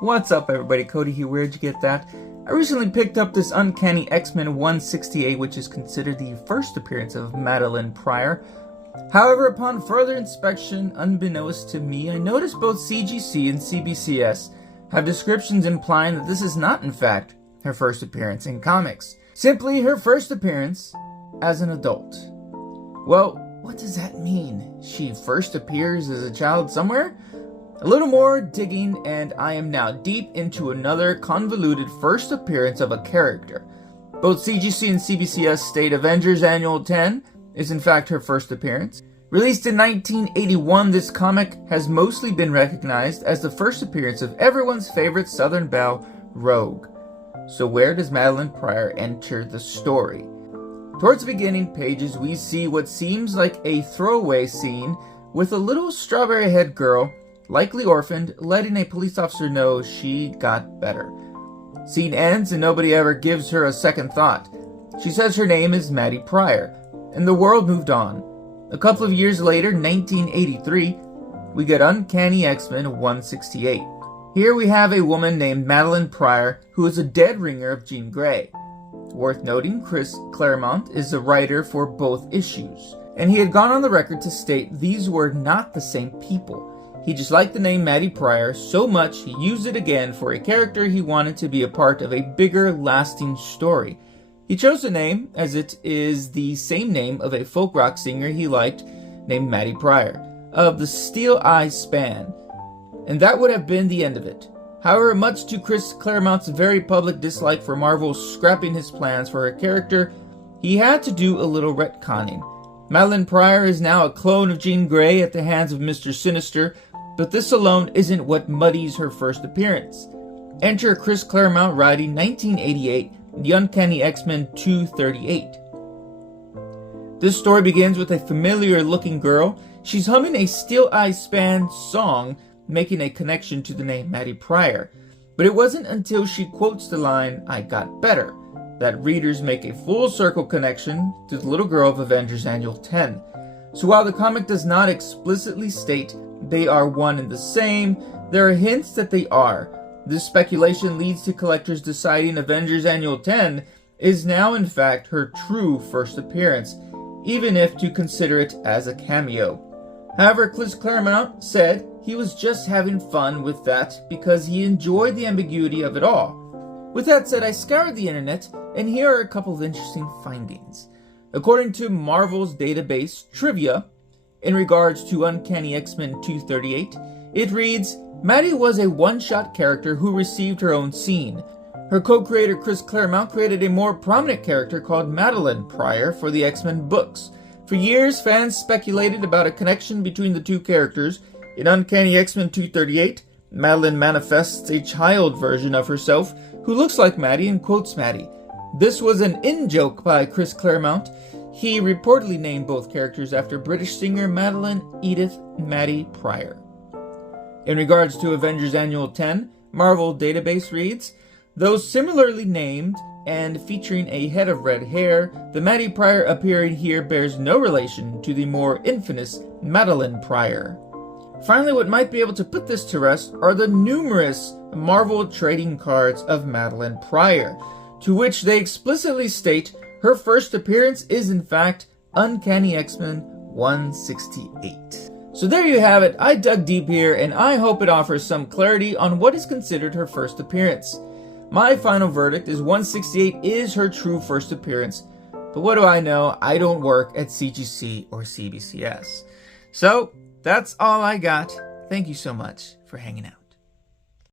What's up everybody, Cody here, where'd you get that? I recently picked up this Uncanny X-Men 168, which is considered the first appearance of Madelyne Pryor. However, upon further inspection, unbeknownst to me, I noticed both CGC and CBCS have descriptions implying that this is not, in fact, her first appearance in comics. Simply her first appearance as an adult. Well, what does that mean? She first appears as a child somewhere? A little more digging and I am now deep into another convoluted first appearance of a character. Both CGC and CBCS state Avengers Annual 10 is in fact her first appearance. Released in 1981, this comic has mostly been recognized as the first appearance of everyone's favorite Southern belle, Rogue. So where does Madelyne Pryor enter the story? Towards the beginning pages, we see what seems like a throwaway scene with a little strawberry-haired girl, likely orphaned, letting a police officer know she got better. Scene ends and nobody ever gives her a second thought. She says her name is Maddy Pryor, and the world moved on. A couple of years later, 1983, we get Uncanny X-Men 168. Here we have a woman named Madelyne Pryor who is a dead ringer of Jean Grey. Worth noting, Chris Claremont is the writer for both issues, and he had gone on the record to state these were not the same people. He just liked the name Maddy Pryor so much he used it again for a character he wanted to be a part of a bigger, lasting story. He chose the name as it is the same name of a folk rock singer he liked named Maddy Pryor, of the Steel Eye Span. And that would have been the end of it. However, much to Chris Claremont's very public dislike for Marvel scrapping his plans for her character, he had to do a little retconning. Madelyne Pryor is now a clone of Jean Grey at the hands of Mr. Sinister, but this alone isn't what muddies her first appearance. Enter Chris Claremont writing 1988, The Uncanny X-Men 238. This story begins with a familiar-looking girl. She's humming a Steel Eye Span song, making a connection to the name Maddy Pryor. But it wasn't until she quotes the line, "I got better," that readers make a full circle connection to the little girl of Avengers Annual 10. So while the comic does not explicitly state they are one and the same, there are hints that they are. This speculation leads to collectors deciding Avengers Annual 10 is now in fact her true first appearance, even if to consider it as a cameo. However, Chris Claremont said he was just having fun with that because he enjoyed the ambiguity of it all. With that said, I scoured the internet, and here are a couple of interesting findings. According to Marvel's database Trivia, in regards to Uncanny X-Men 238, it reads, Maddy was a one-shot character who received her own scene. Her co-creator Chris Claremont created a more prominent character called Madelyne Pryor for the X-Men books. For years, fans speculated about a connection between the two characters. In Uncanny X-Men 238, Madelyne manifests a child version of herself who looks like Maddy and quotes Maddy. This was an in-joke by Chris Claremont. He reportedly named both characters after British singer Madelyne Edith Maddy Pryor. In regards to Avengers Annual 10, Marvel Database reads, though similarly named and featuring a head of red hair, the Maddy Pryor appearing here bears no relation to the more infamous Madelyne Pryor. Finally, what might be able to put this to rest are the numerous Marvel trading cards of Madelyne Pryor, to which they explicitly state her first appearance is in fact Uncanny X-Men 168. So there you have it. I dug deep here and I hope it offers some clarity on what is considered her first appearance. My final verdict is 168 is her true first appearance, but what do I know? I don't work at CGC or CBCS. So that's all I got. Thank you so much for hanging out.